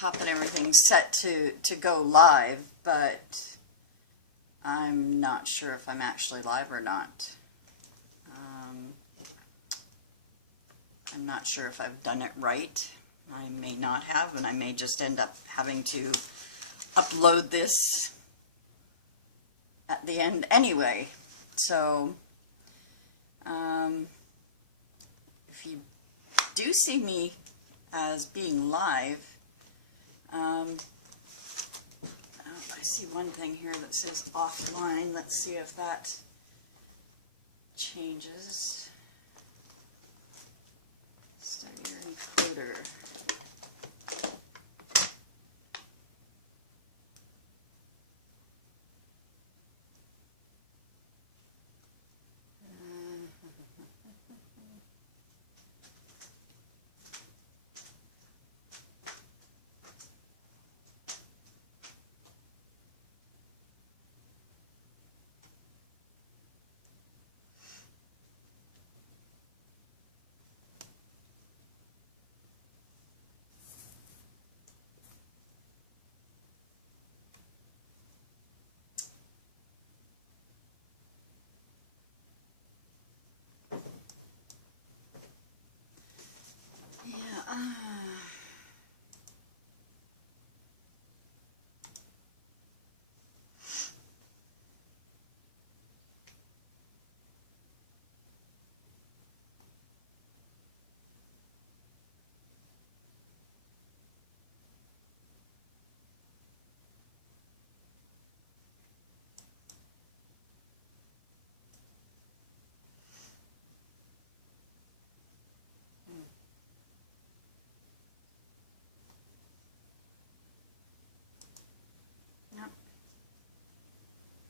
laptop and everything set to go live, but I'm not sure if I'm actually live or not. I'm not sure if I've done it right. I may not have, and I may just end up having to upload this at the end anyway. So, if you do see me as being live, I see one thing here that says offline. Let's see if that changes. Start your encoder.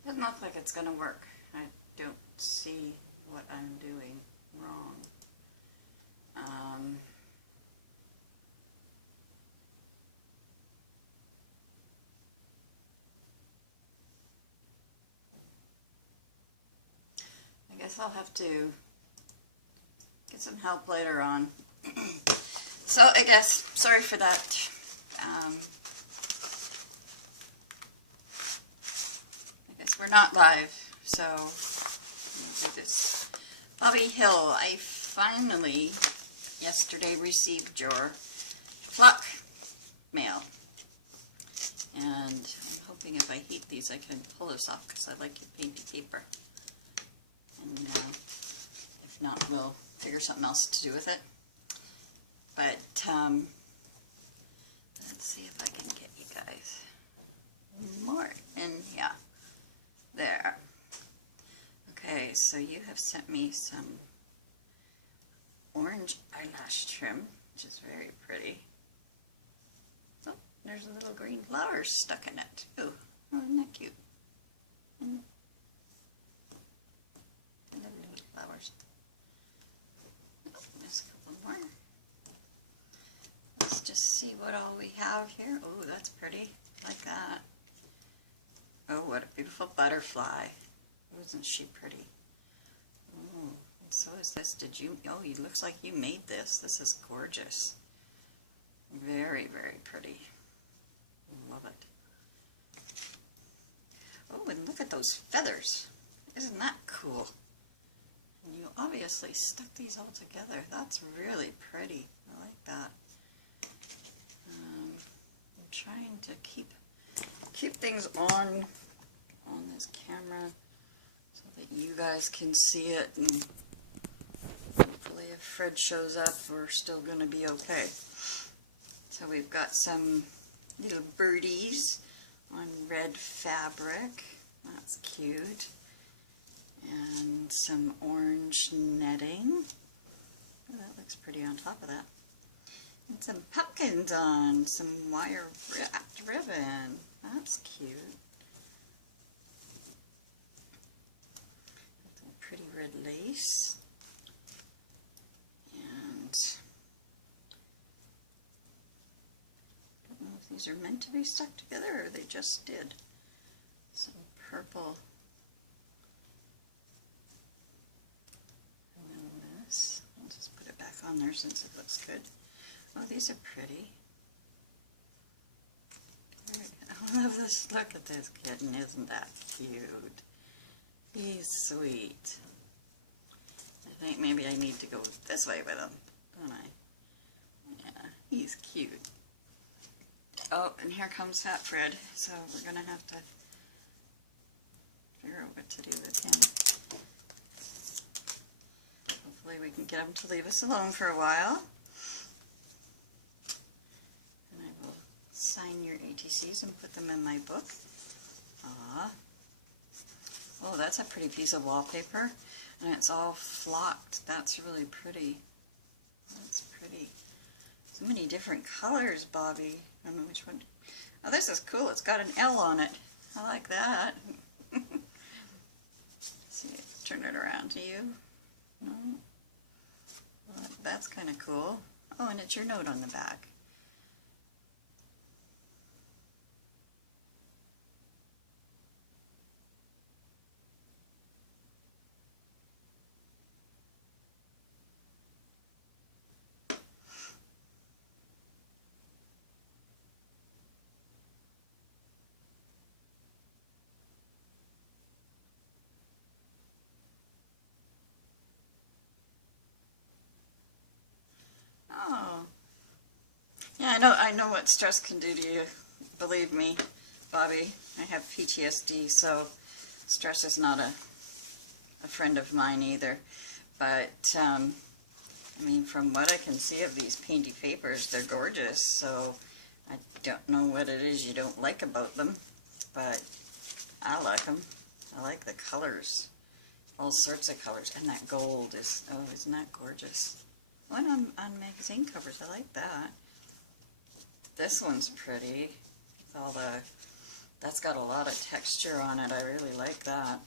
Doesn't look like it's going to work. I don't see what I'm doing wrong. I guess I'll have to get some help later on. So I guess, sorry for that. We're not live, so let me do this. Bobby Hill, I finally yesterday received your Flock mail, and I'm hoping if I heat these I can pull this off because I like your painted paper, and if not we'll figure something else to do with it. But let's see if I can get you guys more in here. There. Okay, so you have sent me some orange eyelash trim, which is very pretty. Oh, there's a little green flower stuck in it too. Oh, isn't that cute? I love little flowers. Oh, there's a couple more. Let's just see what all we have here. Oh, that's pretty. I like that. Oh, what a beautiful butterfly. Isn't she pretty? Oh, and so is this. Did you, oh, it looks like you made this. This is gorgeous. Very, very pretty. Love it. Oh, and look at those feathers. Isn't that cool? And you obviously stuck these all together. That's really pretty. I like that. I'm trying to keep things on this camera so that you guys can see it, and hopefully if Fred shows up we're still going to be okay. So we've got some little birdies on red fabric. That's cute. And some orange netting. Oh, that looks pretty on top of that. And some pumpkins on some wire wrapped ribbon. That's cute. Some pretty red lace. And I don't know if these are meant to be stuck together or they just did. Some purple. And then this. I'll just put it back on there since it looks good. Oh, these are pretty. I love this. Look at this kitten. Isn't that cute? He's sweet. I think maybe I need to go this way with him, don't I? Yeah, he's cute. Oh, and here comes Fat Fred, so we're going to have to figure out what to do with him. Hopefully we can get him to leave us alone for a while. And I will sign your ATCs and put them in my book. Ah. Oh, that's a pretty piece of wallpaper. And it's all flocked. That's really pretty. That's pretty. So many different colors, Bobby. I don't know which one. Oh, this is cool. It's got an L on it. I like that. See, turn it around to you. No? Well, that's kind of cool. Oh, and it's your note on the back. Oh. Yeah, I know what stress can do to you. Believe me, Bobby. I have PTSD, so stress is not a friend of mine either. But, I mean, from what I can see of these painty papers, they're gorgeous, so I don't know what it is you don't like about them, but I like them. I like the colors. All sorts of colors. And that gold is, oh, isn't that gorgeous? One on magazine covers, I like that. This one's pretty. With all the, that's got a lot of texture on it. I really like that.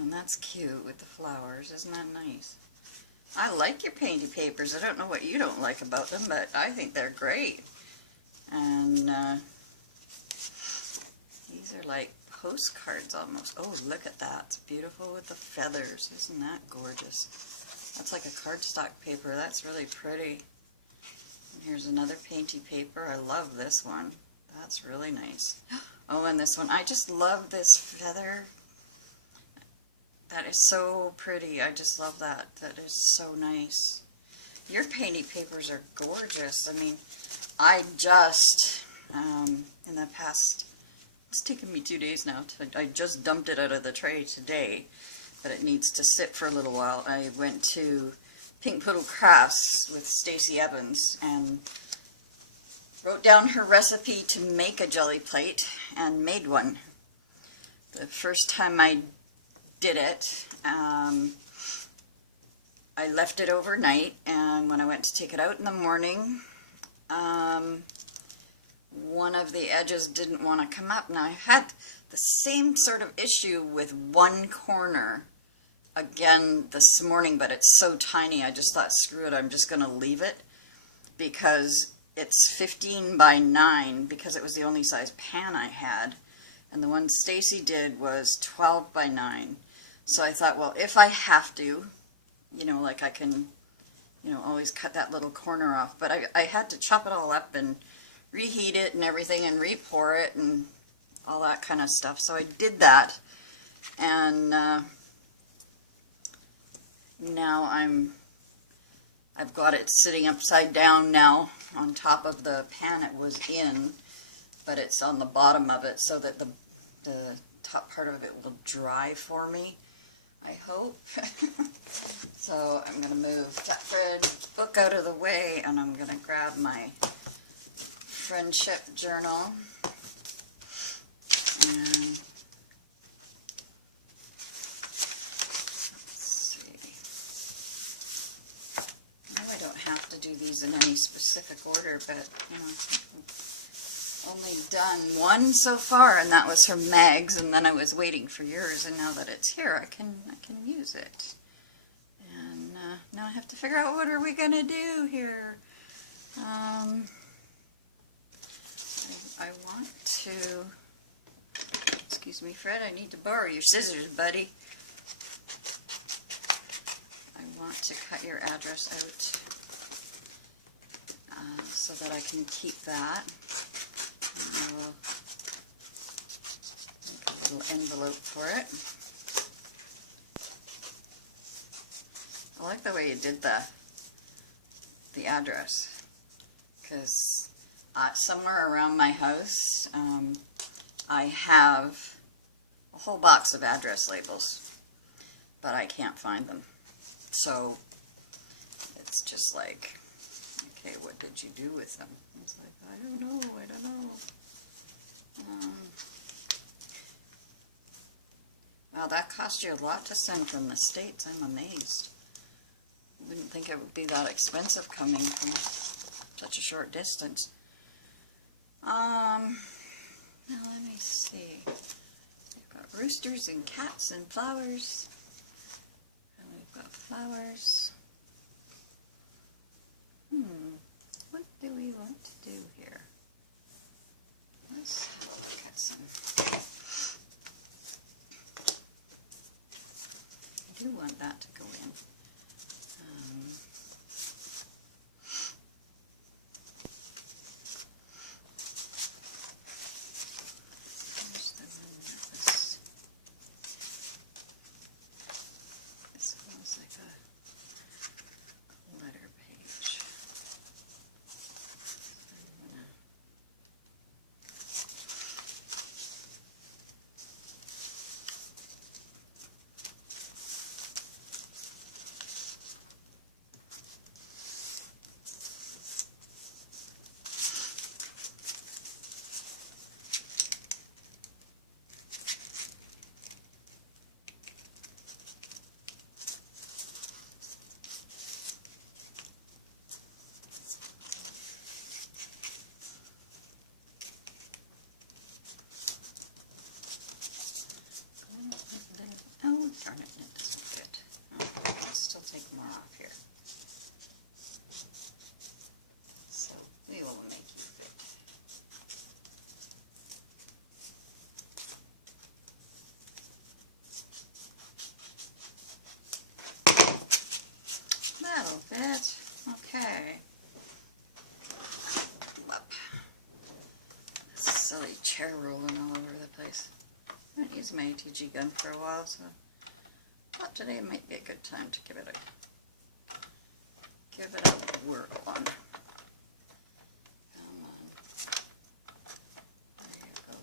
And that's cute with the flowers. Isn't that nice? I like your painty papers. I don't know what you don't like about them, but I think they're great. And these are like postcards almost. Oh, look at that. It's beautiful with the feathers. Isn't that gorgeous? That's like a cardstock paper. That's really pretty. And here's another painty paper. I love this one. That's really nice. Oh, and this one. I just love this feather. That is so pretty. I just love that. That is so nice. Your painty papers are gorgeous. I mean, I just, in the past, it's taken me 2 days now. I just dumped it out of the tray today, but it needs to sit for a little while. I went to Pink Poodle Crafts with Stacey Evans and wrote down her recipe to make a jelly plate and made one. The first time I did it, I left it overnight, and when I went to take it out in the morning, one of the edges didn't want to come up. Now, I had the same sort of issue with one corner again this morning, but it's so tiny, I just thought, screw it, I'm just going to leave it, because it's 15 by 9, because it was the only size pan I had, and the one Stacey did was 12 by 9. So I thought, well, if I have to, you know, like I can, you know, always cut that little corner off. But I had to chop it all up and reheat it and everything and re-pour it and all that kind of stuff. So I did that. And now I've got it sitting upside down now on top of the pan it was in. But it's on the bottom of it so that the top part of it will dry for me, I hope. So I'm going to move Fat Fred's book out of the way, and I'm going to grab my friendship journal. And let's see. I know I don't have to do these in any specific order, but, you know, only done one so far, and that was from Meg's, and then I was waiting for yours, and now that it's here, I can use it. And now I have to figure out what are we gonna do here. I want to, excuse me, Fred, I need to borrow your scissors, buddy. I want to cut your address out. so that I can keep that. And I will make a little envelope for it. I like the way you did the address, because somewhere around my house I have a whole box of address labels, but I can't find them. So it's just like, okay, what did you do with them? It's like, I don't know. Wow, that cost you a lot to send from the States. I'm amazed. Wouldn't think it would be that expensive coming from such a short distance. Now let me see. We've got roosters and cats and flowers. And we've got flowers. What do we want to do here? Let's have a look at some. I do want that to go in. Here's the one that was, this one was like a letter page. Oh, darn it, it doesn't fit. Okay, I'll still take more off here. So we will make you fit. That'll fit. Okay. Whoop. This silly chair rolling all over the place. I haven't used my ATG gun for a while, so I thought today might be a good time to give it a whirl on. Come on. There you go.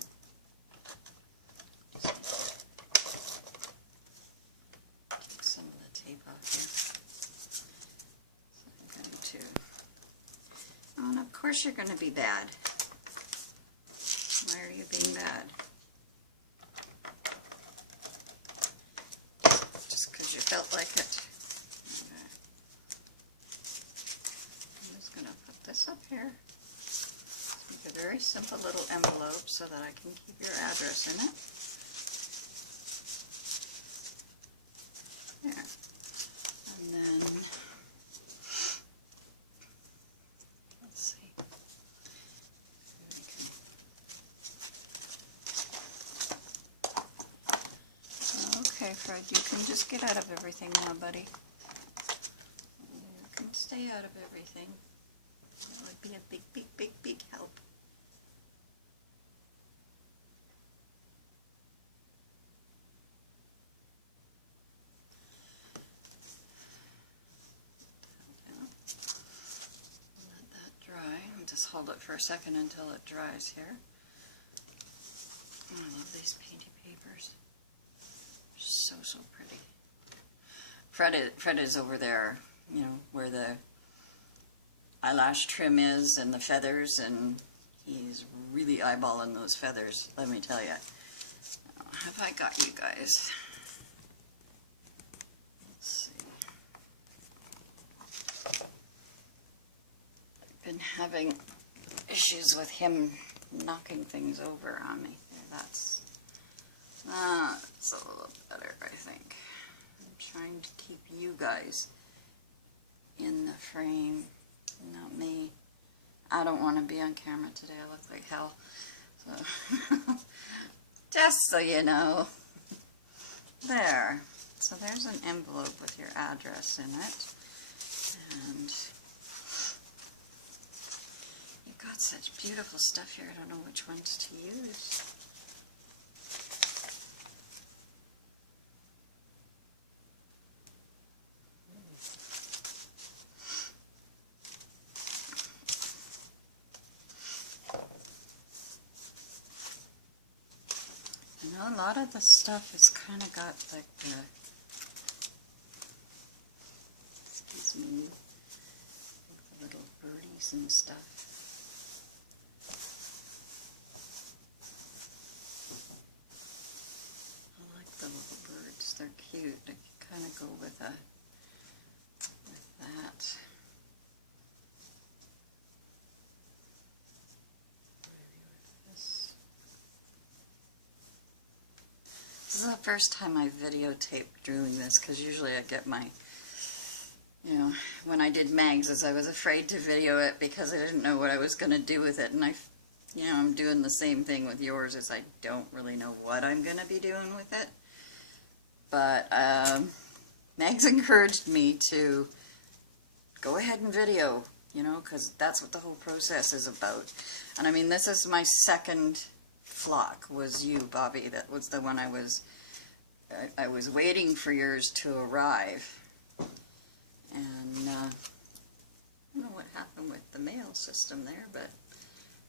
Take some of the tape off here. So I'm going to, oh, and of course you're going to be bad. Why are you being bad? Felt like it. Okay. I'm just going to put this up here. Make a very simple little envelope so that I can keep your address in it. There. And then, let's see. Okay, Fred, you can just get out of everything now, buddy. You can stay out of everything. That would be a big, big, big, big help. Let that dry. I'll just hold it for a second until it dries here. Oh, I love these painty papers. So pretty. Fred is over there, you know, where the eyelash trim is and the feathers, and he's really eyeballing those feathers, let me tell you. Have I got you guys? Let's see. I've been having issues with him knocking things over on me. That's a little better, I think. I'm trying to keep you guys in the frame, not me. I don't want to be on camera today. I look like hell. So, just so you know. There. So there's an envelope with your address in it. And got such beautiful stuff here. I don't know which ones to use. I know a lot of the stuff has kind of got like the, excuse me, like the little birdies and stuff. I like the little birds, they're cute. I can kind of go with that. This is the first time I videotaped doing this, because usually I get my, you know, when I did mags, I was afraid to video it because I didn't know what I was going to do with it, and I'm doing the same thing with yours, as I don't really know what I'm going to be doing with it. But Mags encouraged me to go ahead and video, you know, because that's what the whole process is about. And I mean, this is my second flock, was you, Bobby. That was the one I was waiting for yours to arrive. And I don't know what happened with the mail system there, but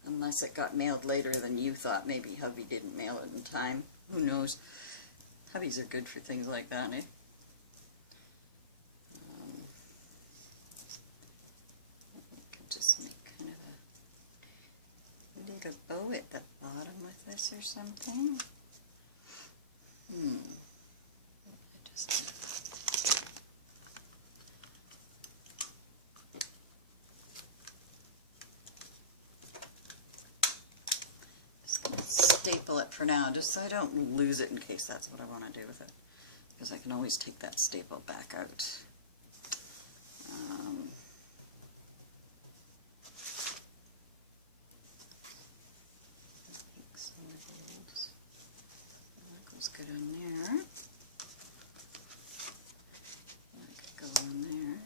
unless it got mailed later than you thought, maybe hubby didn't mail it in time. Who knows? Hubbies are good for things like that, eh? Just make kind of a little bow at the bottom with this or something. Just gonna staple it for now, just so I don't lose it in case that's what I want to do with it. Because I can always take that staple back out. Good on there. That could go on there.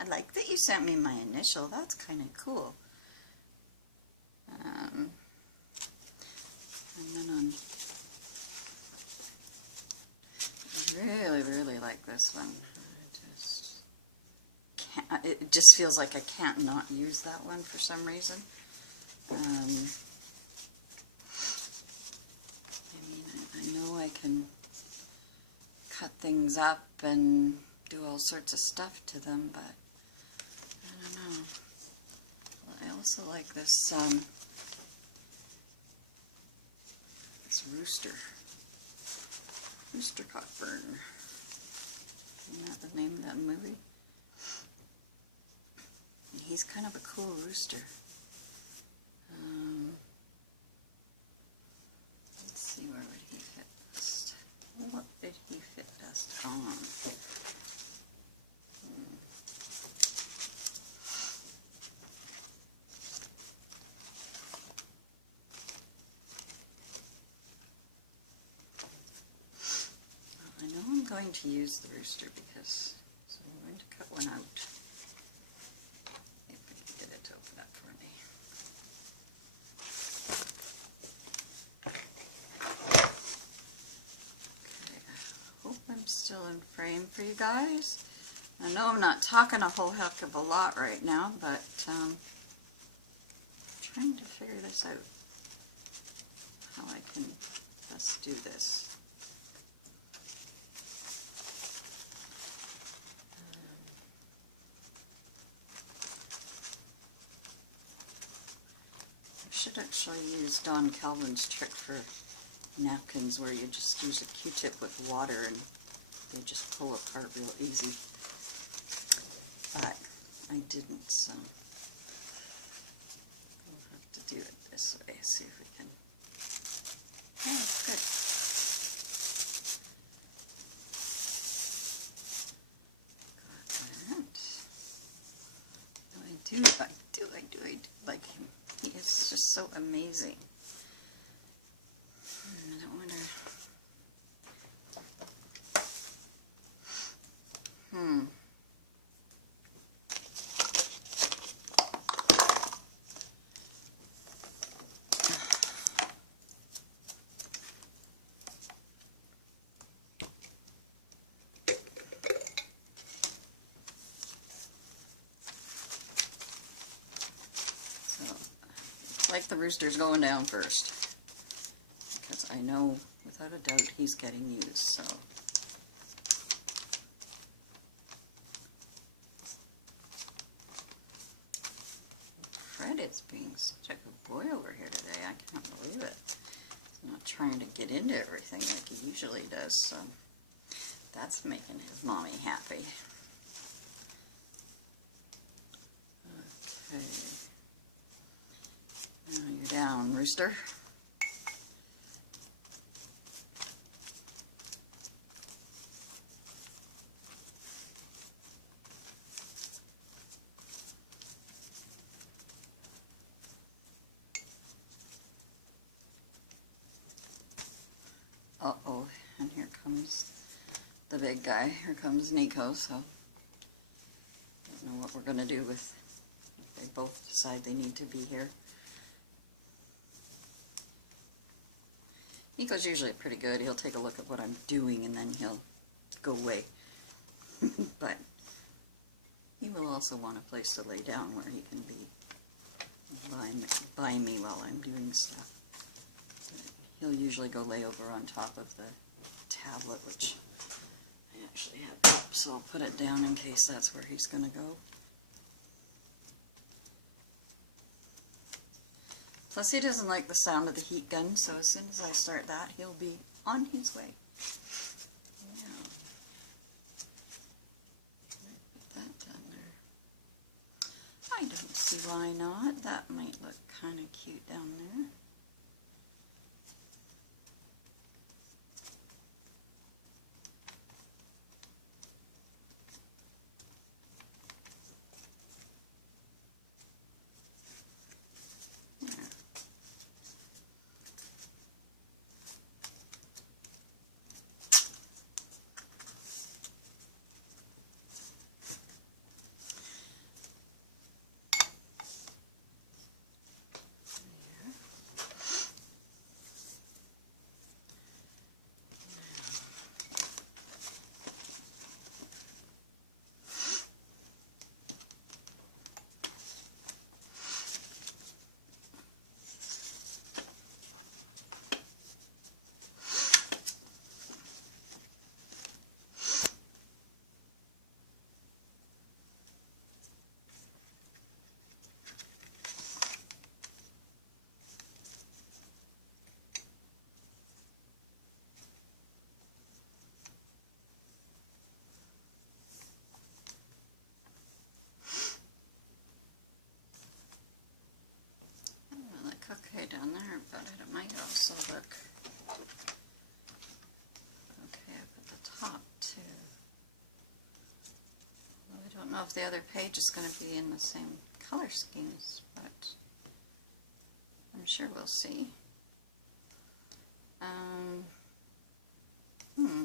I like that you sent me my initial. That's kind of cool. And then I really like this one. It just feels like I can't not use that one for some reason. I know I can cut things up and do all sorts of stuff to them, but I don't know. Well, I also like this this rooster Cockburn. Isn't that the name of that movie? And he's kind of a cool rooster. Let's see, where would he fit best? What did he fit best on? I know I'm going to use the rooster because so I'm going to cut one out. If I can get it to open up for me. Okay, I hope I'm still in frame for you guys. I know I'm not talking a whole heck of a lot right now, but I'm trying to figure this out, how I can best do this. I should actually use Don Calvin's trick for napkins, where you just use a Q-tip with water and they just pull apart real easy. But I didn't, so we'll have to do it this way, see if we can. Oh, good. Got that. I do like him. He is just so amazing. I don't wonder. if the rooster's going down first, because I know without a doubt he's getting used, so. Fred is being such a good boy over here today. I can't believe it. He's not trying to get into everything like he usually does, so that's making his mommy happy. Okay. Now you're down, Rooster. Uh-oh, and here comes the big guy. Here comes Nico, so I don't know what we're going to do with if they both decide they need to be here. Nico's usually pretty good. He'll take a look at what I'm doing and then he'll go away. But he will also want a place to lay down where he can be by me while I'm doing stuff. He'll usually go lay over on top of the tablet, which I actually have up, so I'll put it down in case that's where he's going to go. Plus he doesn't like the sound of the heat gun, so as soon as I start that, he'll be on his way. Yeah. Put that down there. I don't see why not. That might look kind of cute down there. Okay down there, but it might also look okay up at the top too. Although I don't know if the other page is going to be in the same color schemes, but I'm sure we'll see. You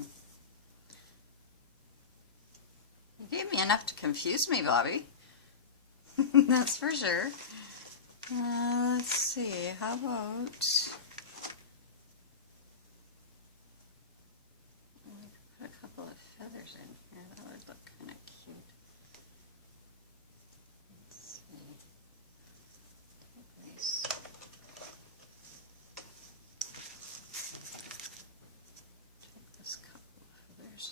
gave me enough to confuse me, Bobby. That's for sure. Let's see, how about we put a couple of feathers in here, that would look kind of cute. Let's see, take these. Take this couple of feathers.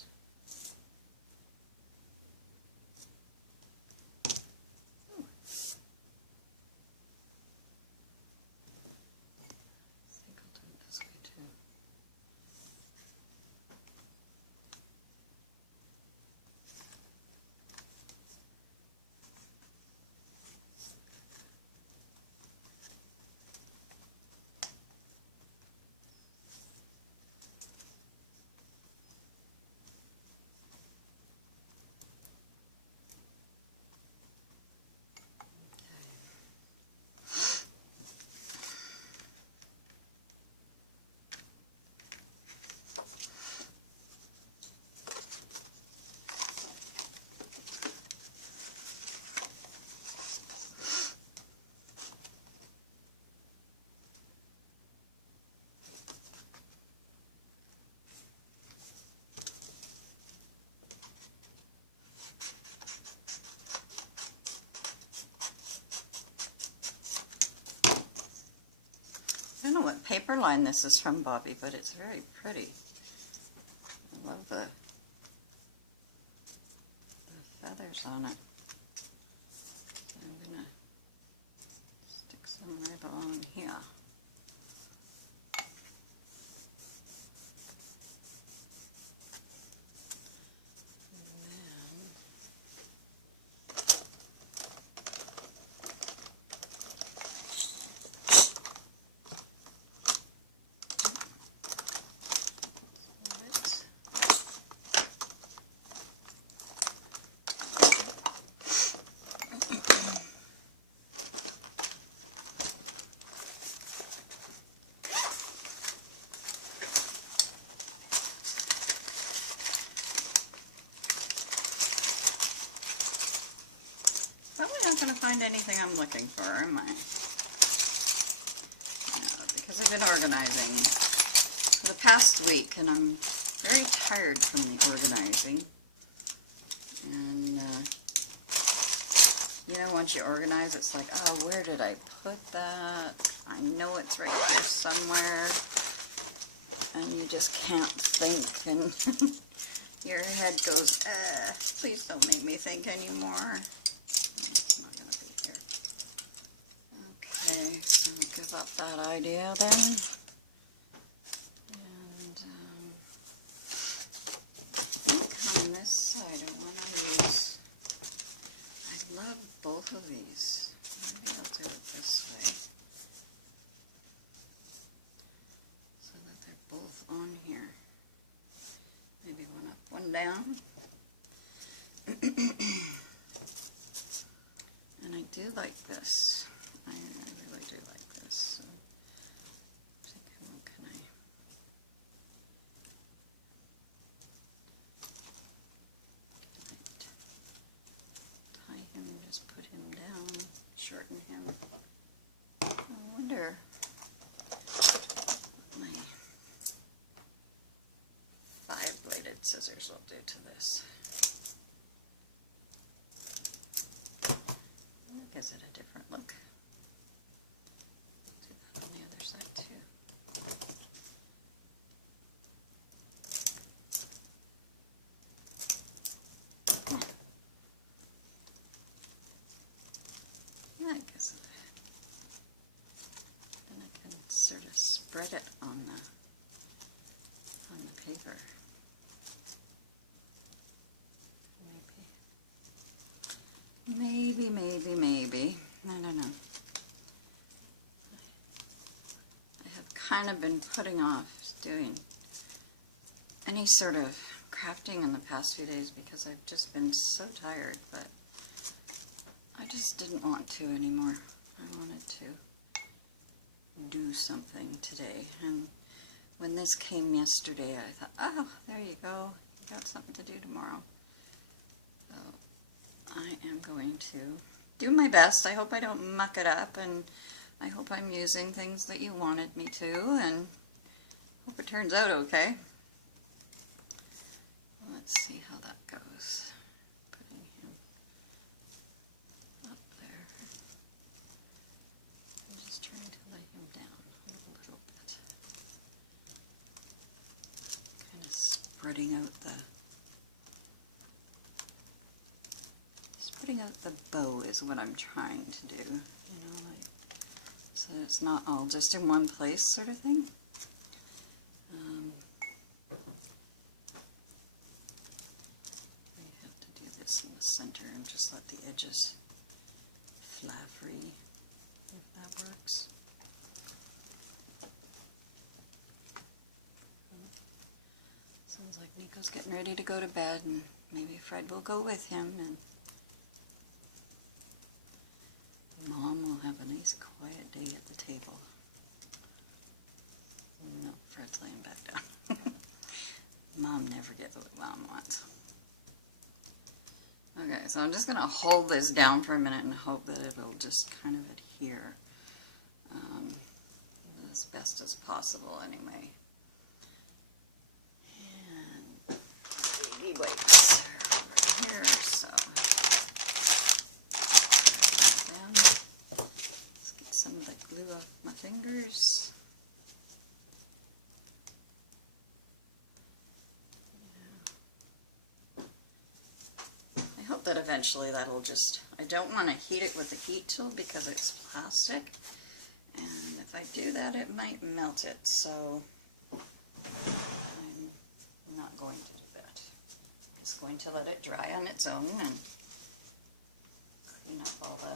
paper line this is from, Bobby, but it's very pretty. I love the feathers on it. So I'm going to stick some right along here. Probably not going to find anything I'm looking for, am I? No, because I've been organizing for the past week, and I'm very tired from the organizing. And, you know, once you organize, it's like, oh, where did I put that? I know it's right here somewhere. And you just can't think, and your head goes, please don't make me think anymore. Okay, so we'll give up that idea then. And I think on this side I want to use, I love both of these. Maybe I'll do it this way. So that they're both on here. Maybe one up, one down. And I do like this. I really do like this. So I'm thinking, what can I tie him and just put him down, shorten him. I wonder what my 5-bladed scissors will do to this. That gives it a different look. Do that on the other side too. Yeah, I guess then I can sort of spread it on the paper. Maybe. I don't know. I have kind of been putting off doing any sort of crafting in the past few days because I've just been so tired, but I just didn't want to anymore. I wanted to do something today, and when this came yesterday I thought, oh, there you go, you got something to do tomorrow. So I am going to do my best. I hope I don't muck it up, and I hope I'm using things that you wanted me to, and hope it turns out okay. Let's see how that goes. Putting him up there. I'm just trying to lay him down a little bit. Kind of spreading out the bow is what I'm trying to do, you know, like, so it's not all just in one place sort of thing. I have to do this in the center and just let the edges fly free, if that works. Sounds like Nico's getting ready to go to bed, and maybe Fred will go with him, and Mom will have a nice quiet day at the table. No, Fred's laying back down. Mom never gets what Mom wants. Okay, so I'm just going to hold this down for a minute and hope that it'll just kind of adhere as best as possible anyway. And baby wipes are over here, so then let's get some of the glue off my fingers. eventually that'll just, I don't want to heat it with the heat tool because it's plastic, and if I do that it might melt it, so I'm not going to do that. I'm just going to let it dry on its own and clean up all the,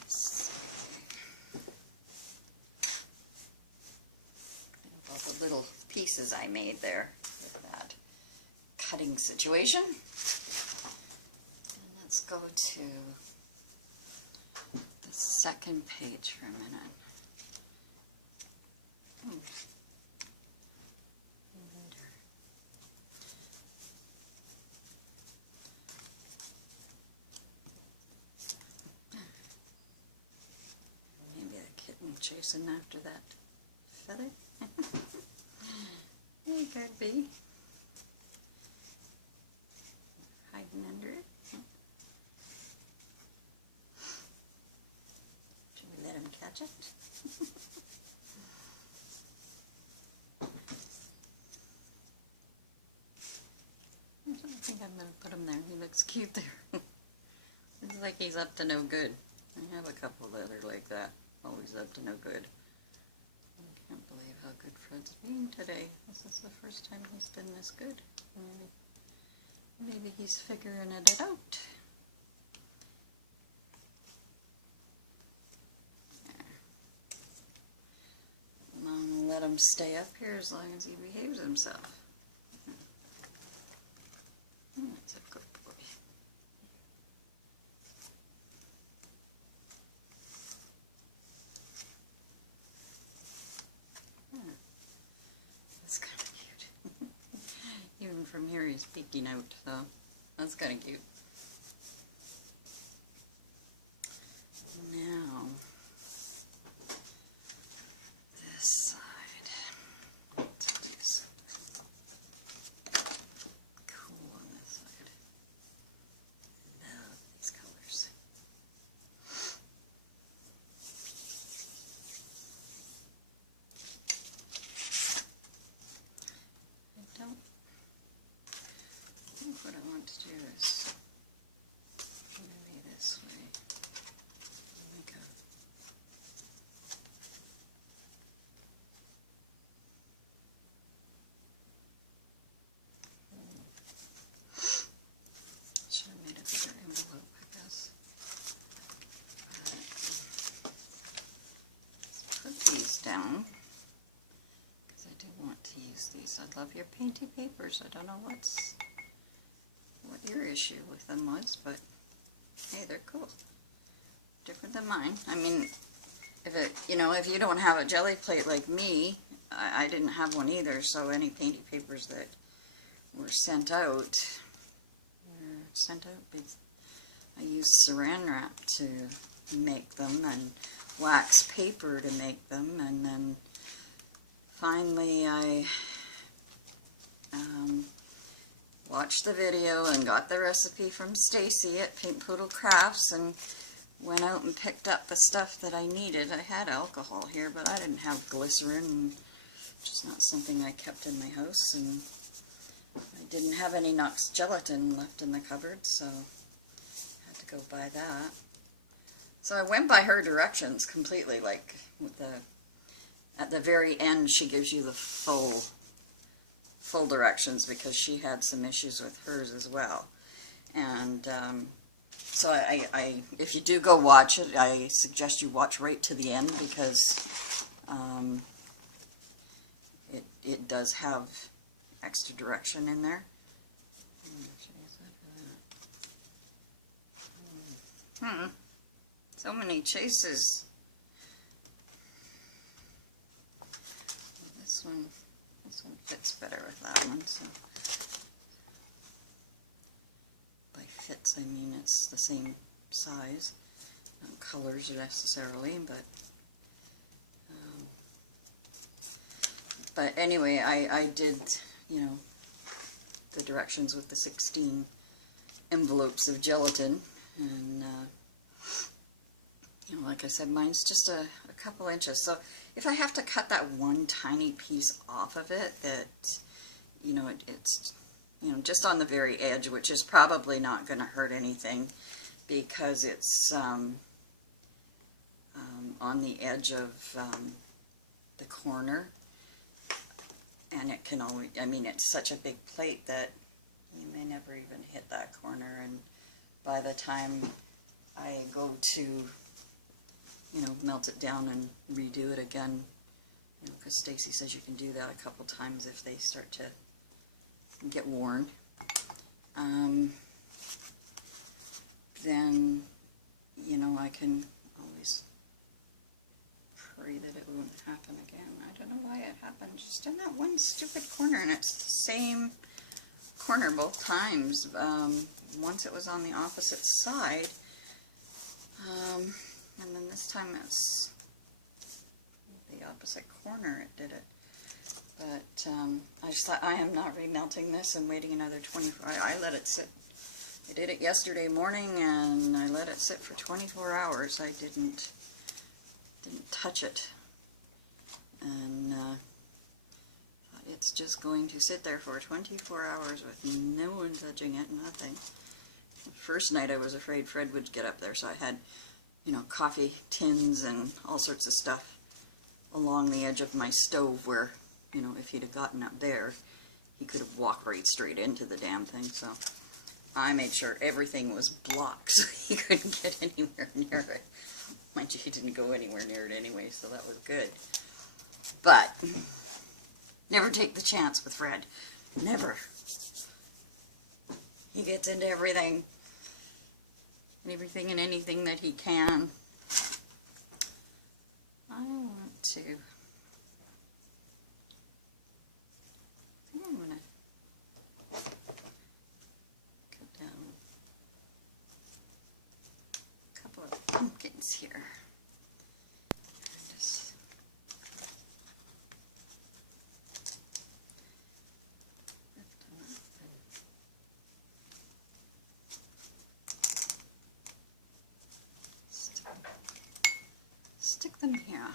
let's see, clean up all the little pieces I made there with that cutting situation. And let's go to the second page for a minute. Maybe a kitten chasing after that feather. It could be. Hiding under it. Should we let him catch it? I think I'm going to put him there. He looks cute there. Looks like he's up to no good. I have a couple that are like that. Always up to no good. I can't believe how good Fred's being today. This is the first time he's been this good. Maybe he's figuring it out. I'm going to let him stay up here as long as he behaves himself. That's a good boy. That's kind of cute. Even from here he's peeking out, so that's kind of cute. Now, this side. Let's do something cool on this side. Love these colors. I think what I want to do is maybe this way. Make a should have made a bigger envelope, I guess. Let's put these down. I do want to use these. I love your painty papers. I don't know what your issue with them was, but hey, they're cool. Different than mine. I mean, if you don't have a jelly plate like me, I didn't have one either, so any painty papers that were sent out I used saran wrap to make them and wax paper to make them, and then finally I watched the video and got the recipe from Stacy at Pink Poodle Crafts and went out and picked up the stuff that I needed. I had alcohol here, but I didn't have glycerin, which is not something I kept in my house, and I didn't have any Knox gelatin left in the cupboard, so I had to go buy that. So I went by her directions completely, like with at the very end she gives you the full directions because she had some issues with hers as well. And so if you do go watch it, I suggest you watch right to the end because it does have extra direction in there. So many chases. This one fits better with that one. So by fits I mean it's the same size, not colors necessarily, but anyway, I did, the directions with the 16 envelopes of gelatin, and like I said, mine's just a couple inches. So if I have to cut that one tiny piece off of it, that it's you know, just on the very edge, which is probably not going to hurt anything because it's on the edge of the corner, and it can always, I mean, it's such a big plate that you may never even hit that corner, and by the time I go to, you know, melt it down and redo it again, you know, because Stacy says you can do that a couple times if they start to get worn. Then, you know, I can always pray that it won't happen again. I don't know why it happened just in that one stupid corner, and it's the same corner both times. Once it was on the opposite side, and then this time it's the opposite corner it did it. But I just thought, I am not remelting this and waiting another 24 hours. I let it sit. I did it yesterday morning and I let it sit for 24 hours. I didn't touch it. And it's just going to sit there for 24 hours with no one touching it, nothing. The first night I was afraid Fred would get up there, so I had, you know, coffee tins and all sorts of stuff along the edge of my stove where, you know, if he'd have gotten up there, he could have walked right straight into the damn thing. So I made sure everything was blocked so he couldn't get anywhere near it. Mind you, he didn't go anywhere near it anyway, so that was good. But never take the chance with Fred. Never. He gets into everything. Everything and anything that he can. I want to... I'm going to cut down a couple of pumpkins here. Just lift them up and stick them here.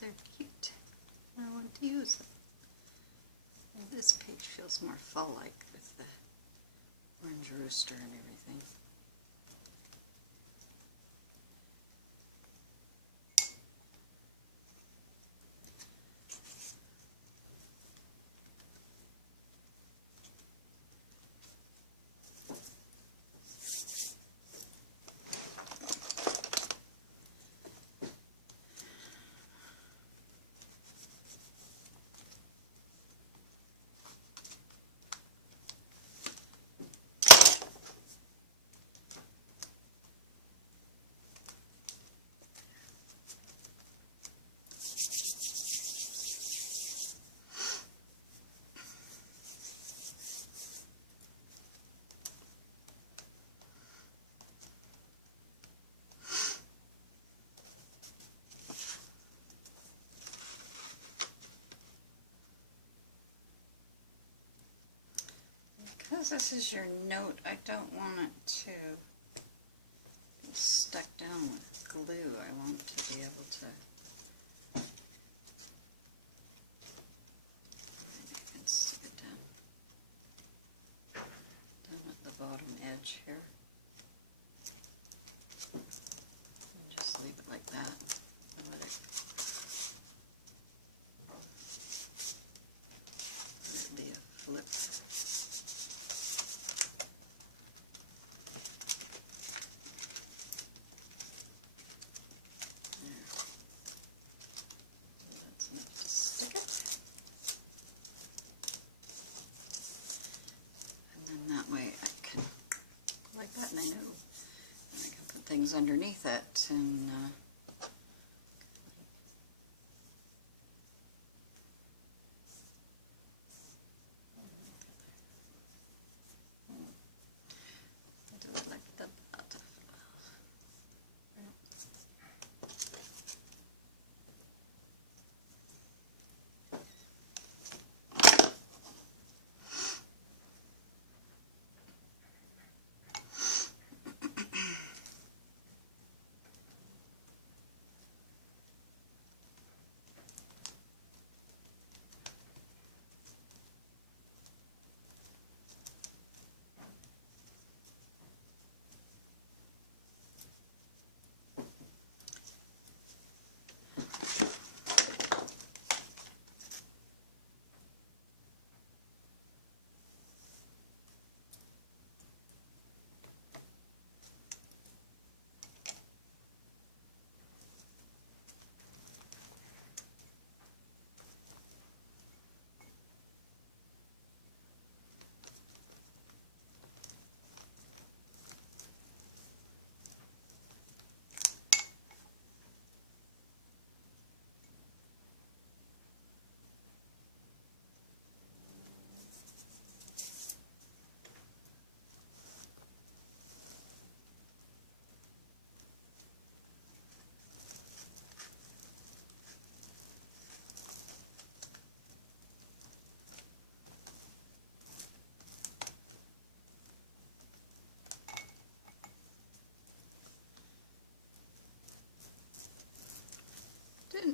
They're cute. I want to use them. And this page feels more fall-like with the orange rooster and everything. Because this is your note, I don't want it to be stuck down with glue. I want to be able to... You can stick it down at the bottom edge here. And just leave it like that. Let it be a flip. Things underneath it, and do it like that.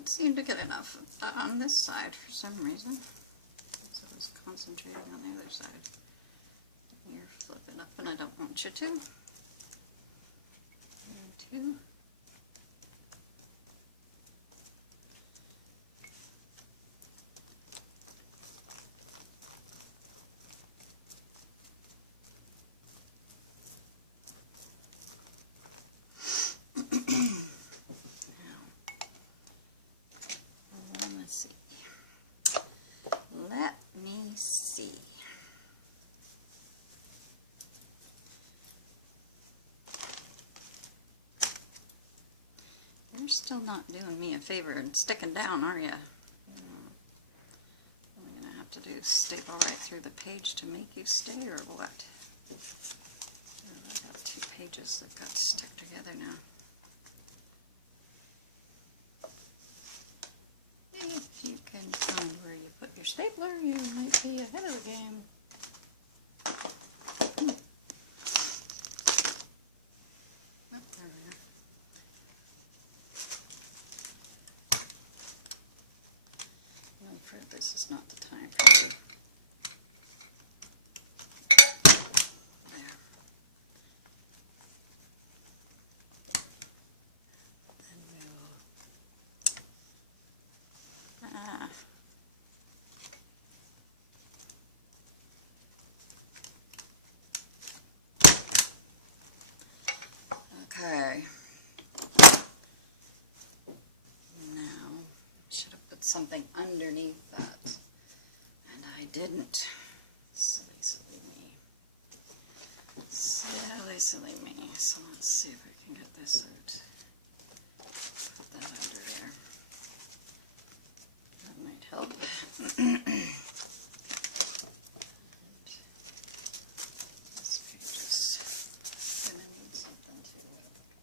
can't seem to get enough of that on this side for some reason. So I was concentrating on the other side. You're flipping up and I don't want you to. There too. You're still not doing me a favor and sticking down, are you? What I'm going to have to do is staple right through the page to make you stay, or what? I got 2 pages that got stuck together now. If you can find where you put your stapler, you might be ahead of the game. This is not the time for you. There. Then we'll... Okay. Something underneath that, and I didn't. Silly, silly me. Silly, silly me. So let's see if I can get this out. Put that under there. That might help. This page is going to need something to go under there.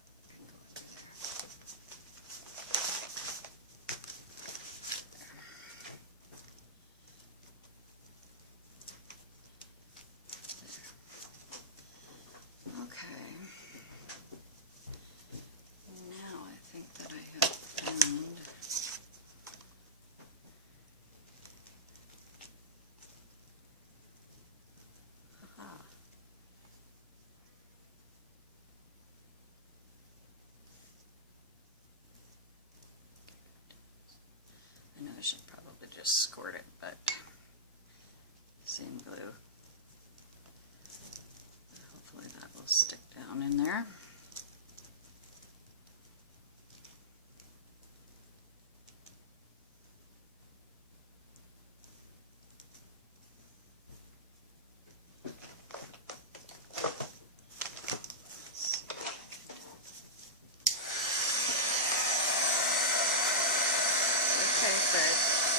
I should probably just squirt it, but same glue. Hopefully that will stick down in there.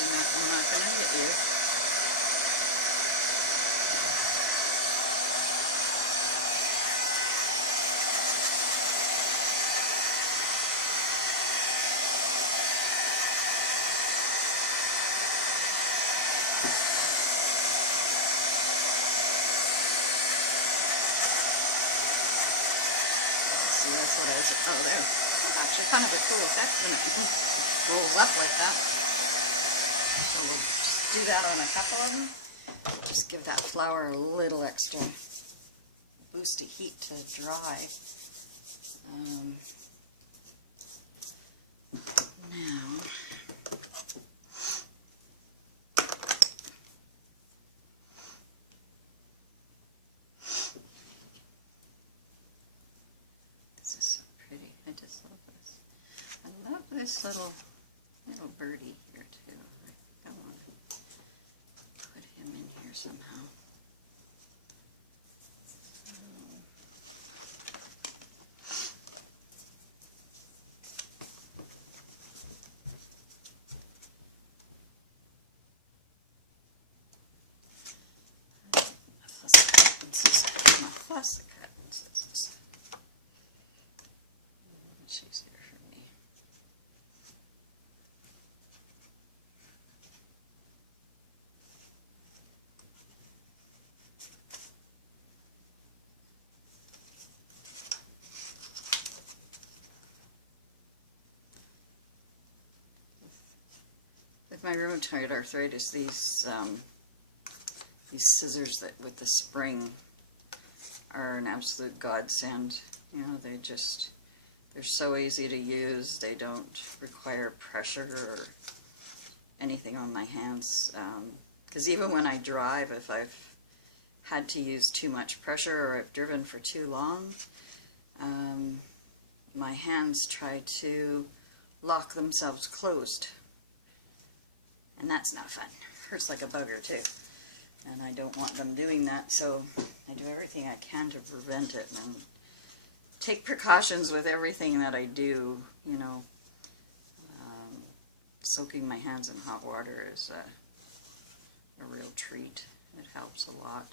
I'm not going to hit you. See, that's what I was, oh, there. Actually kind of a cool effect when it rolls up like that. So we'll just do that on a couple of them. Just give that flour a little extra boost of heat to dry. Now, this is so pretty. I just love this. I love this little birdie here too. I think I want to put him in here somehow. This is my fussy cut. This is much easier for me. my rheumatoid arthritis, these scissors that with the spring are an absolute godsend. You know, they're so easy to use. They don't require pressure or anything on my hands. Because even when I drive, if I've had to use too much pressure or I've driven for too long, my hands try to lock themselves closed. And that's not fun. Hurts like a bugger too. And I don't want them doing that, so I do everything I can to prevent it and take precautions with everything that I do. You know, soaking my hands in hot water is a real treat. It helps a lot.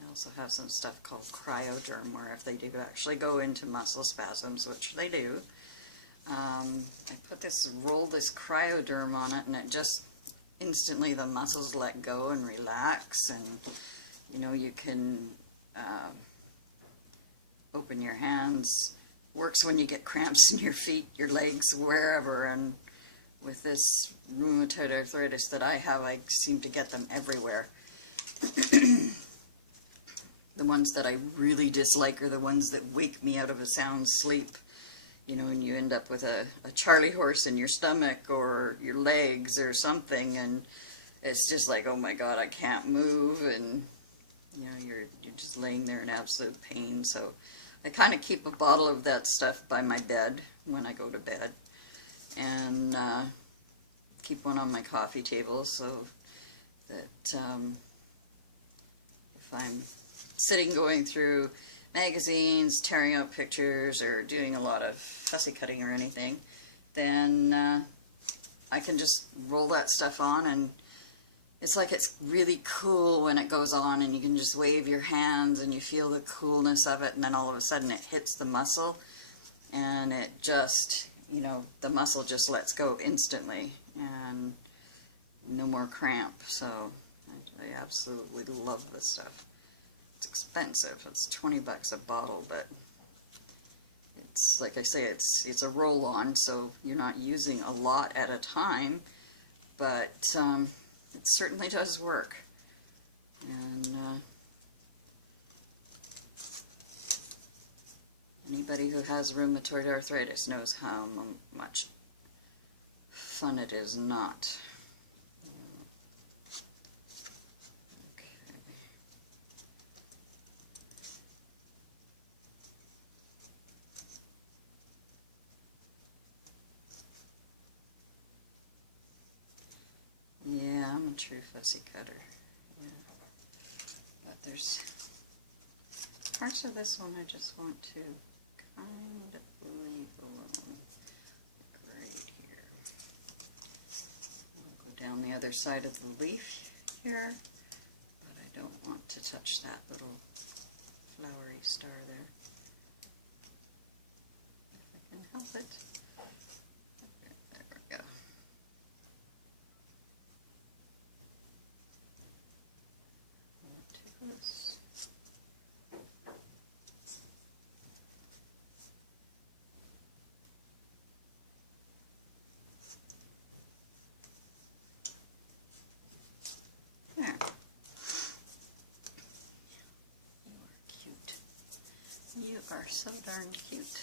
I also have some stuff called cryoderm, where if they do actually go into muscle spasms, which they do, I roll this cryoderm on it, and it just instantly the muscles let go and relax, and you know, you can open your hands. Works when you get cramps in your feet, your legs, wherever. And with this rheumatoid arthritis that I have, I seem to get them everywhere. The ones that I really dislike are the ones that wake me out of a sound sleep. You know, and you end up with a Charlie horse in your stomach or your legs or something, and it's just like, oh my God, I can't move, and you know, you're just laying there in absolute pain. So I kind of keep a bottle of that stuff by my bed when I go to bed, and keep one on my coffee table so that if I'm sitting going through magazines, tearing out pictures, or doing a lot of fussy cutting or anything, then I can just roll that stuff on, and it's like it's really cool when it goes on, and you can just wave your hands and you feel the coolness of it, and then all of a sudden it hits the muscle, and it just, you know, the muscle just lets go instantly, and no more cramp. So I absolutely love this stuff. It's expensive. It's 20 bucks a bottle, but it's, like I say, it's a roll-on, so you're not using a lot at a time, but it certainly does work. And anybody who has rheumatoid arthritis knows how much fun it is not. Yeah, I'm a true fussy cutter. Yeah. But there's parts of this one I just want to kind of leave alone. Like right here. I'll go down the other side of the leaf here, but I don't want to touch that little flowery star there. If I can help it. There we go. There. You are cute. You are so darn cute.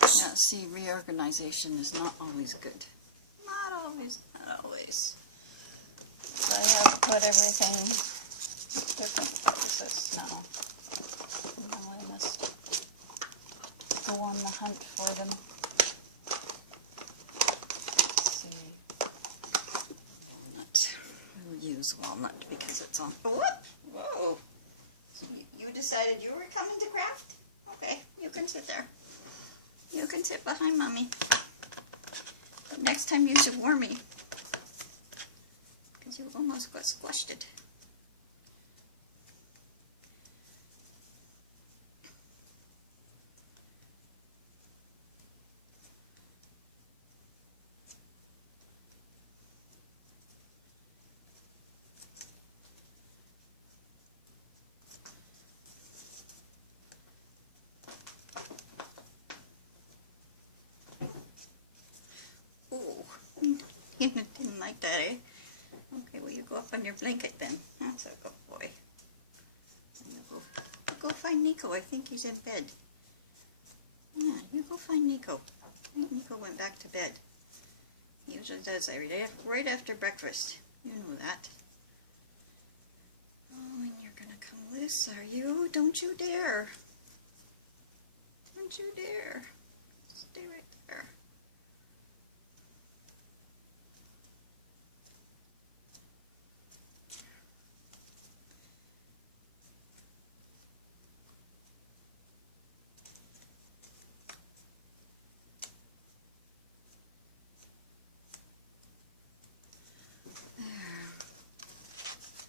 Now, see, reorganization is not always good. Not always, not always. So I have put everything different places now. Now I must go on the hunt for them. Let's see. Walnut. We'll use walnut because it's on. Whoop! Whoa! So you decided you were coming to craft? Okay, you can sit there. You can sit behind Mommy. But next time you should warn me, because you almost got squashed it. it, Daddy. Okay, well, you go up on your blanket then. That's a good boy. And you go find Nico. I think he's in bed. Yeah, you go find Nico. I think Nico went back to bed. He usually does every day, right after breakfast. You know that. Oh, and you're gonna come loose, are you? Don't you dare. Don't you dare. Stay right there.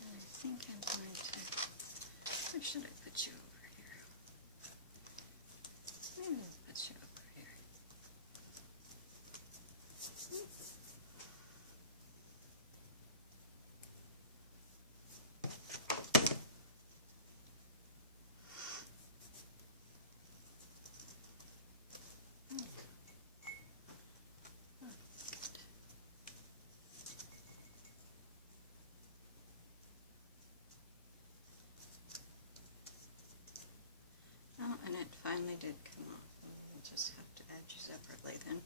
I think I'm going to, where should I put you over here? Maybe I'll put you over here. Oh, and it finally did come off. We'll just have to edge separately then.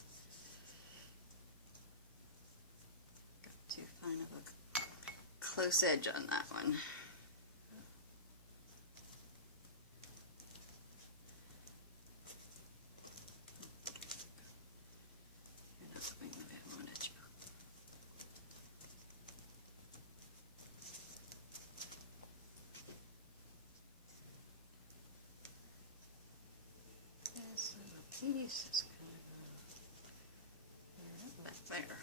Got too fine of a close edge on that one. You're not going the way I wanted you. This little piece is going to go back there,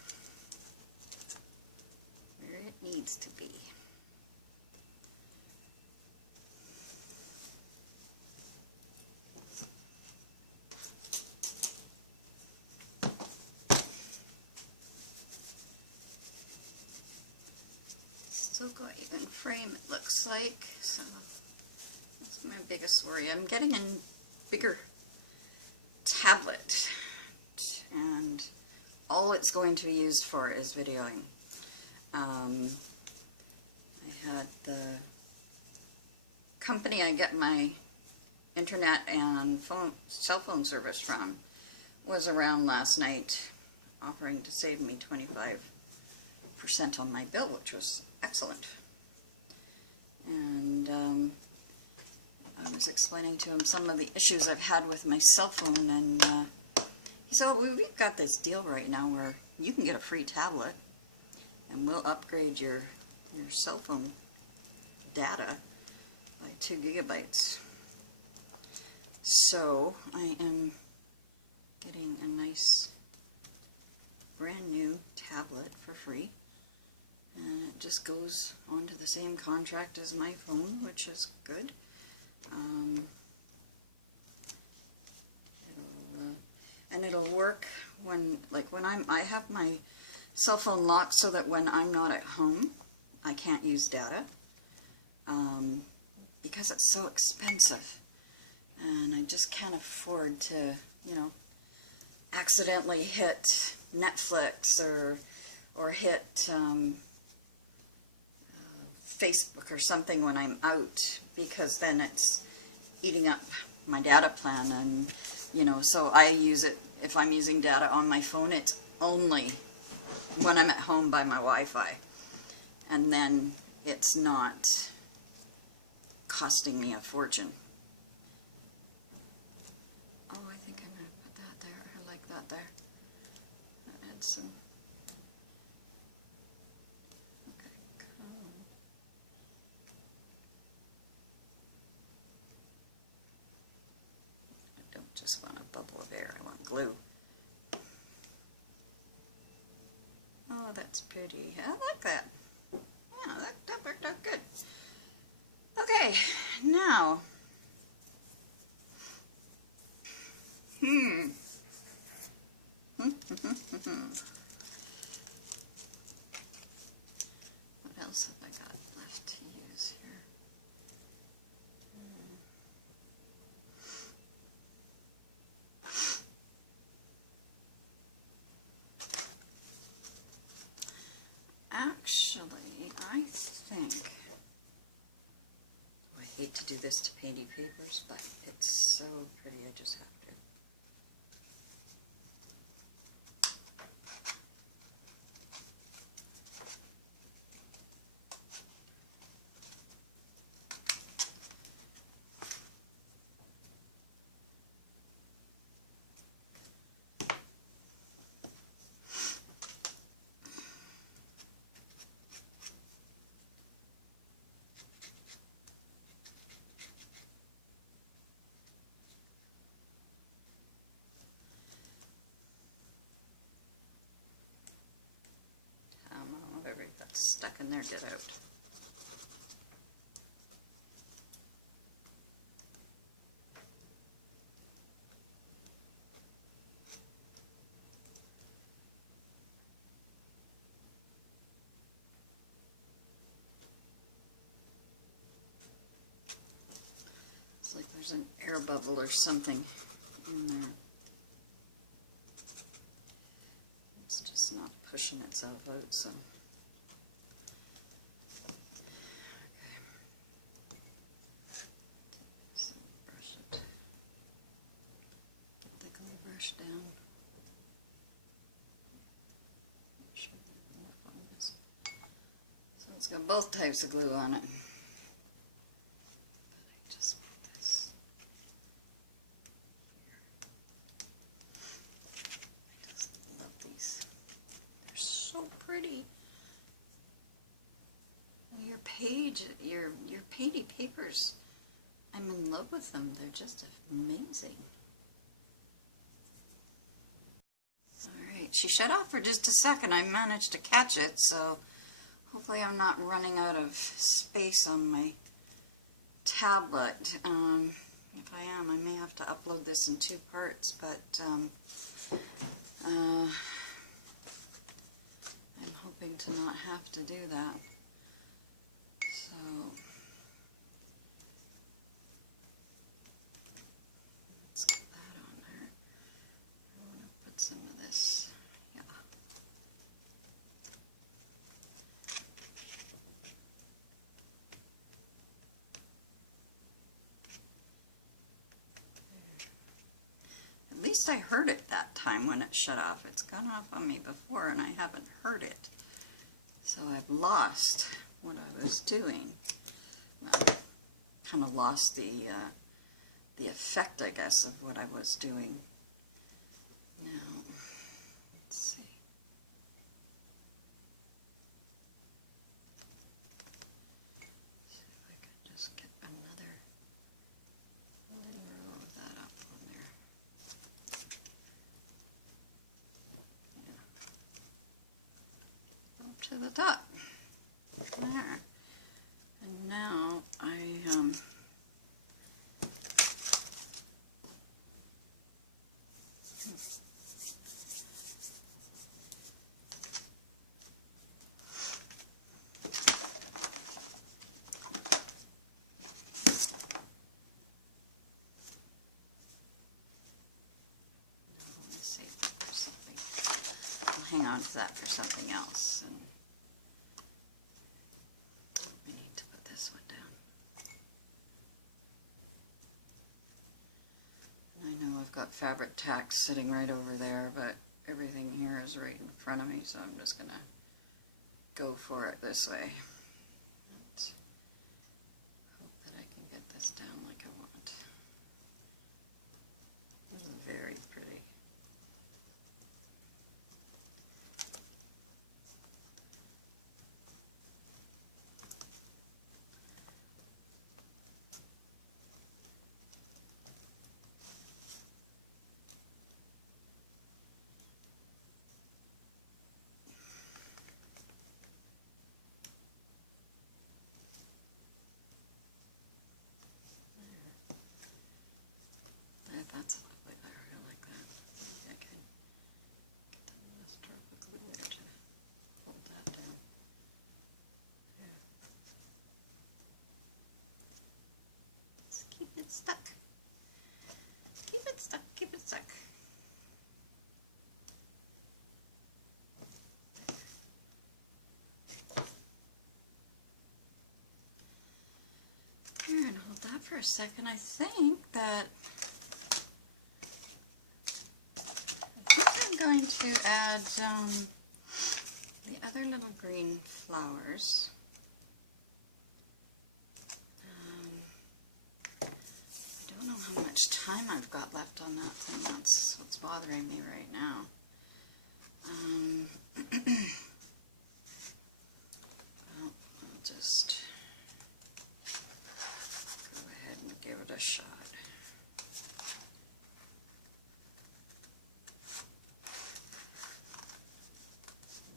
where it needs to be. Still got even frame, it looks like, so that's my biggest worry. I'm getting a bigger tablet, and all it's going to be used for is videoing. I had the company I get my internet and cell phone service from was around last night offering to save me 25% on my bill, which was excellent. And I was explaining to him some of the issues I've had with my cell phone, and he said, well, we've got this deal right now where you can get a free tablet and we'll upgrade your cell phone data by 2 gigabytes. So I am getting a nice brand new tablet for free, and it just goes onto the same contract as my phone, which is good. It'll work when I have my cell phone locked so that when I'm not at home, I can't use data, because it's so expensive, and I just can't afford to, accidentally hit Netflix or hit Facebook or something when I'm out, because then it's eating up my data plan. And so I use it, if I'm using data on my phone, it's only when I'm at home by my Wi-Fi, and then it's not costing me a fortune. Oh, I think I'm going to put that there. I like that there. That adds some. Okay, cool. I don't just want a bubble of air, I want glue. Oh, that's pretty. I like that. Yeah, that worked out good. Okay, now, what else have I got left to use here? this to painty papers, but it's so pretty, I just have to. Whatever got stuck in there, get out. It's like there's an air bubble or something in there. It's just not pushing itself out, so. Down. So it's got both types of glue on it. But I just put this here. I just love these. They're so pretty. Your page, your painty papers, I'm in love with them. They're just amazing. She shut off for just a second. I managed to catch it, so hopefully I'm not running out of space on my tablet. If I am, I may have to upload this in 2 parts, but I'm hoping to not have to do that. So let's get that on there. I want to put some of this. At least I heard it that time when it shut off. It's gone off on me before and I haven't heard it. So I've lost what I was doing. Well, kind of lost the effect, I guess, of what I was doing. Now, let's see. See if I can just get another row of that up on there. Up to the top. There. And now hang on to that for something else. And we need to put this one down. And I know I've got fabric tacks sitting right over there, but everything here is right in front of me, so I'm just going to go for it this way. And hope that I can get this down like I want. This is very pretty. for a second. I think I'm going to add the other little green flowers. I don't know how much time I've got left on that thing. That's what's bothering me right now. Well, I'll just go ahead and give it a shot.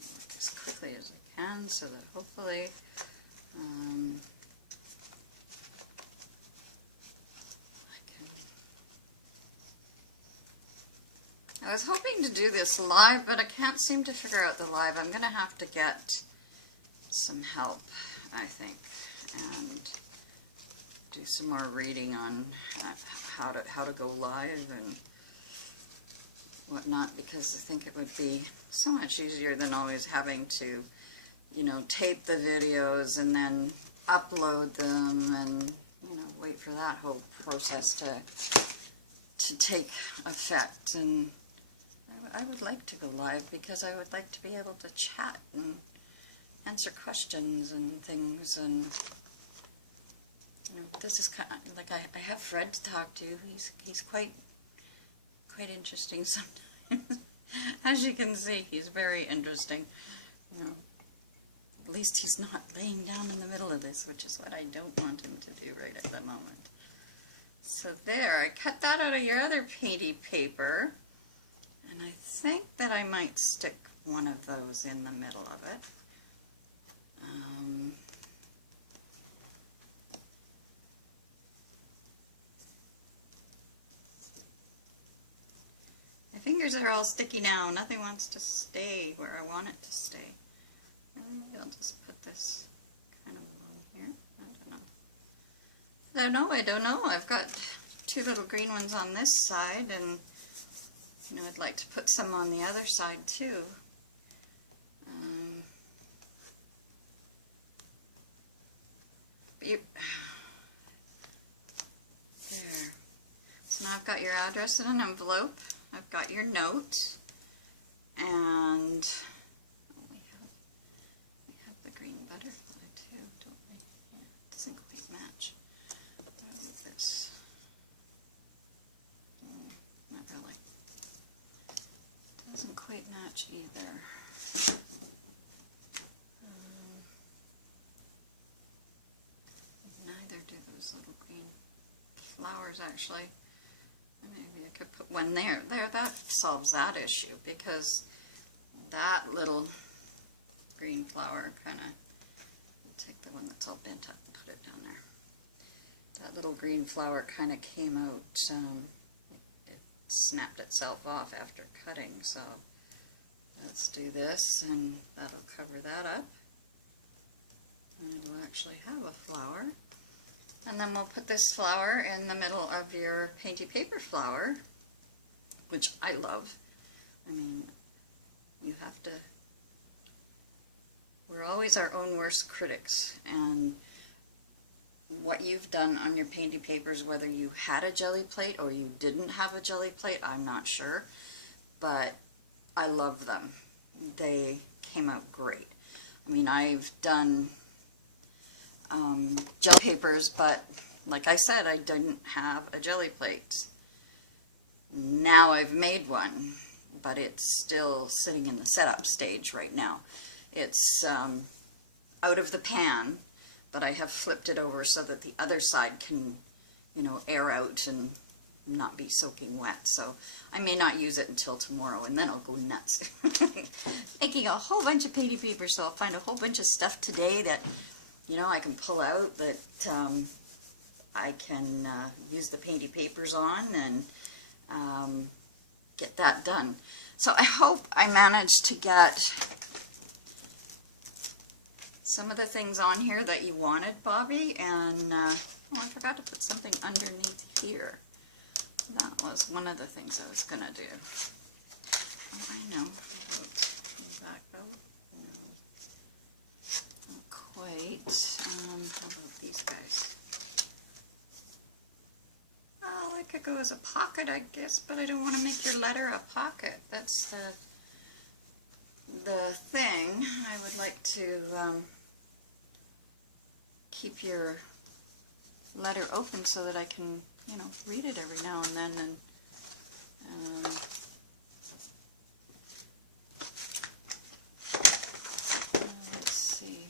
Work as quickly as I can so that hopefully I was hoping to do this live, but I can't seem to figure out the live. I'm going to have to get some help, I think, and do some more reading on how to go live and whatnot, because I think it would be so much easier than always having to, you know, tape the videos and then upload them and, you know, wait for that whole process to take effect. And I would like to go live because I would like to be able to chat and answer questions and things. And you know, this is kind of like I have Fred to talk to. He's quite interesting sometimes. As you can see, he's very interesting. You know, at least he's not laying down in the middle of this, which is what I don't want him to do right at the moment. So there, I cut that out of your other painty paper. And I think that I might stick one of those in the middle of it. My fingers are all sticky now. Nothing wants to stay where I want it to stay. Maybe I'll just put this kind of along here. I don't know. I've got two little green ones on this side, and you know, I'd like to put some on the other side too. There. So now I've got your address in an envelope. I've got your note, and we have the green butterfly too, don't we? Yeah, it doesn't quite match. With this. Not really. Doesn't quite match either. Neither do those little green flowers, actually. Maybe I could put one there. That solves that issue, because that little green flower kind of, take the one that's all bent up and put it down there. That little green flower kind of came out, it snapped itself off after cutting, so let's do this, and that'll cover that up. And it'll actually have a flower. And then we'll put this flower in the middle of your painty paper flower, which I love. I mean, you have to, we're always our own worst critics, and what you've done on your painty papers, whether you had a jelly plate or you didn't have a jelly plate, I'm not sure, but I love them. They came out great. I mean, I've done gel papers, but like I said, I didn't have a jelly plate. Now I've made one, but it's still sitting in the setup stage right now. It's out of the pan, but I have flipped it over so that the other side can, you know, air out and not be soaking wet. So I may not use it until tomorrow, and then I'll go nuts. Making a whole bunch of painty paper, so I'll find a whole bunch of stuff today that, you know, I can pull out that I can use the painty papers on and get that done. So I hope I managed to get some of the things on here that you wanted, Bobby, and oh, I forgot to put something underneath here. That was one of the things I was going to do. Oh, I know. Does that go? No. Not quite. How about these guys? could go as a pocket, I guess, but I don't want to make your letter a pocket. That's the thing. I would like to keep your letter open so that I can, you know, read it every now and then. And let's see.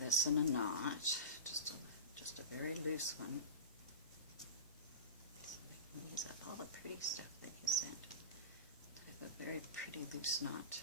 This in a knot, just a very loose one, so I can use up all the pretty stuff that you sent. I have a very pretty loose knot.